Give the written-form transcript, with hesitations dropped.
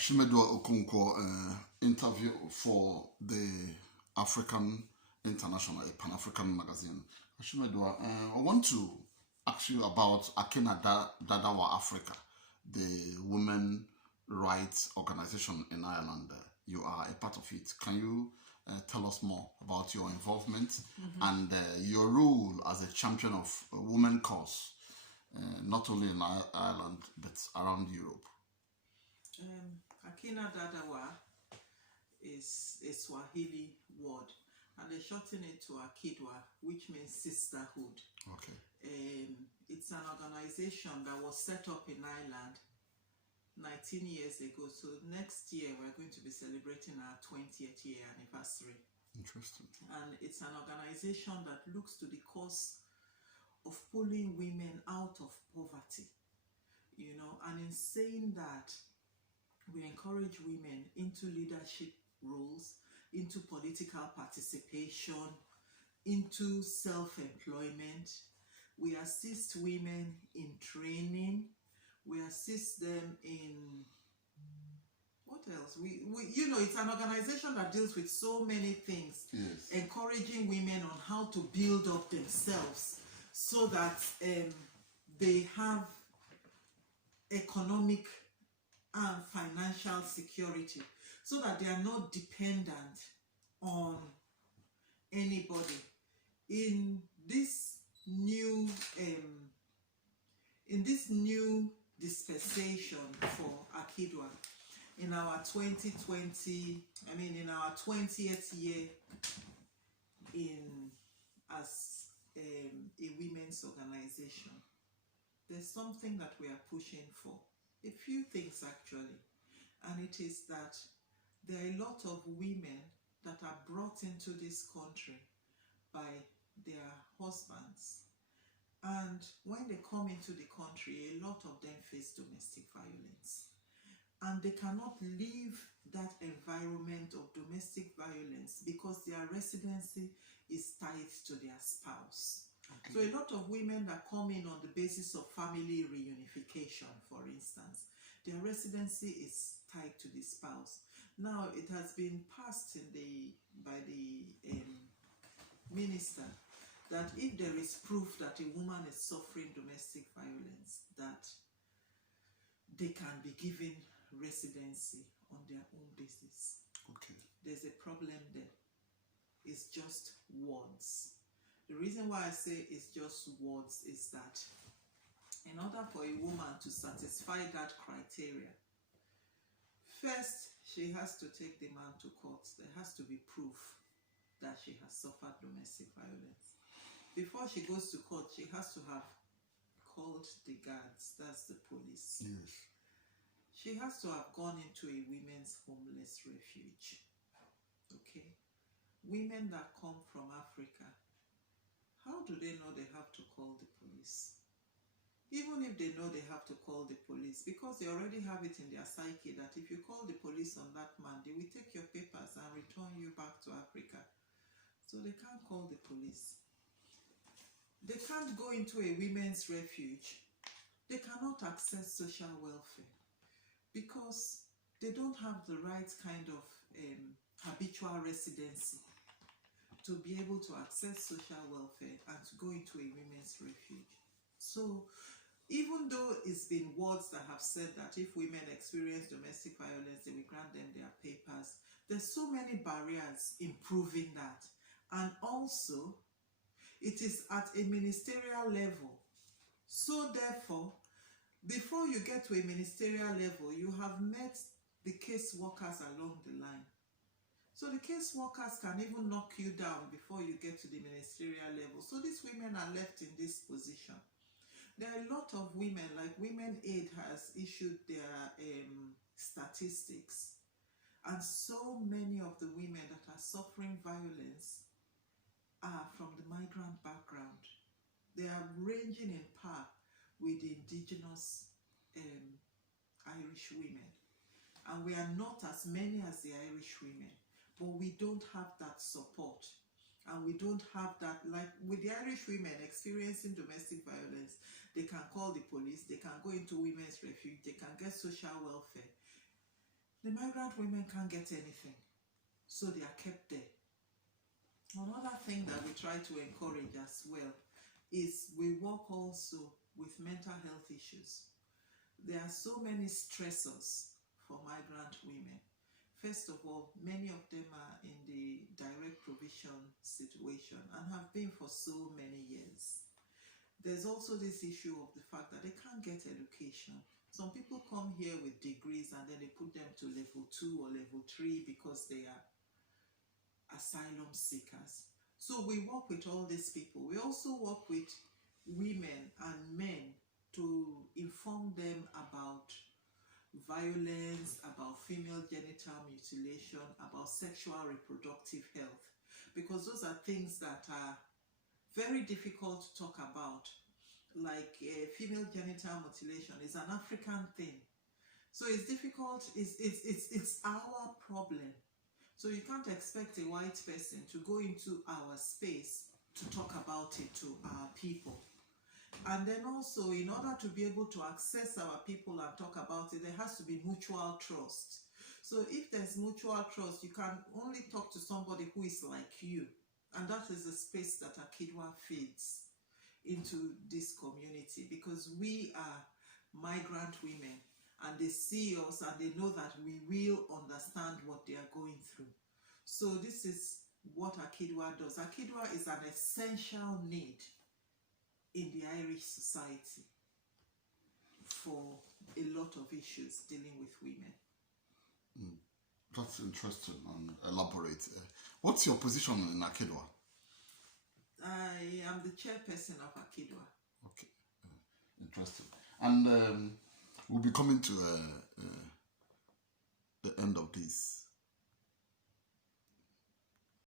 Ashimedua Okonkwo interview for the African International, a Pan-African magazine. Ashimedua, I want to ask you about Akina, Dada, Afrika, the women rights organization in Ireland. You are a part of it. Can you tell us more about your involvement and your role as a champion of a women cause, not only in Ireland, but around Europe? Akina Dadawa is a Swahili word, and they shorten it to Akidwa, which means sisterhood. Okay. It's an organization that was set up in Ireland 19 years ago. So next year we're going to be celebrating our 20th year anniversary. Interesting. And it's an organization that looks to the cause of pulling women out of poverty. You know, and in saying that, we encourage women into leadership roles, into political participation, into self-employment. We assist women in training. We assist them in, what else? We you know, it's an organization that deals with so many things. Yes. Encouraging women on how to build up themselves so that they have economic and financial security, so that they are not dependent on anybody. In this new dispensation for Akidwa, in our 2020, in our 20th year as a women's organization, there's something that we are pushing for. A few things actually, and it is that there are a lot of women that are brought into this country by their husbands, and when they come into the country, a lot of them face domestic violence, and they cannot leave that environment of domestic violence because their residency is tied to their spouse. Okay. So a lot of women that come in on the basis of family reunification, for instance, their residency is tied to the spouse. Now it has been passed by the minister that if there is proof that a woman is suffering domestic violence, that they can be given residency on their own basis. Okay. There's a problem there. It's just words. The reason why I say it's just words is that in order for a woman to satisfy that criteria, first she has to take the man to court. There has to be proof that she has suffered domestic violence. Before she goes to court, she has to have called the guards, that's the police. Yes. She has to have gone into a women's homeless refuge. Okay? Women that come from Africa, how do they know they have to call the police? Even if they know they have to call the police, because they already have it in their psyche that if you call the police on that man, they will take your papers and return you back to Africa. So they can't call the police. They can't go into a women's refuge. They cannot access social welfare because they don't have the right kind of habitual residency to be able to access social welfare and to go into a women's refuge. So even though it's been words that have said that if women experience domestic violence, they will grant them their papers, there's so many barriers in proving that. And also, it is at a ministerial level. So therefore, before you get to a ministerial level, you have met the case workers along the line. So the case workers can even knock you down before you get to the ministerial level. So these women are left in this position. There are a lot of women, like Women Aid has issued their statistics. And so many of the women that are suffering violence are from the migrant background. They are ranging in par with the indigenous Irish women. And we are not as many as the Irish women. But we don't have that support, and we don't have that, like with the Irish women experiencing domestic violence, they can call the police, they can go into women's refuge, they can get social welfare. the migrant women can't get anything, so they are kept there. Another thing that we try to encourage as well is we work also with mental health issues. There are so many stressors for migrant women. First of all, many of them are in the direct provision situation and have been for so many years. There's also this issue of the fact that they can't get education. Some people come here with degrees and then they put them to level 2 or level 3 because they are asylum seekers. So we work with all these people. We also work with women and men to inform them about violence, about female genital mutilation, about sexual reproductive health, because those are things that are very difficult to talk about. Like female genital mutilation is an African thing, so it's difficult. It's our problem. So you can't expect a white person to go into our space to talk about it to our people. And then also, in order to be able to access our people and talk about it, there has to be mutual trust. So if there's mutual trust, you can only talk to somebody who is like you. And that is the space that Akidwa feeds into this community, because we are migrant women and they see us and they know that we will understand what they are going through. So this is what Akidwa does. Akidwa is an essential need in the Irish society for a lot of issues dealing with women. That's interesting and elaborate. What's your position in Akidwa? I am the chairperson of Akidwa. Okay, interesting. And we'll be coming to the end of this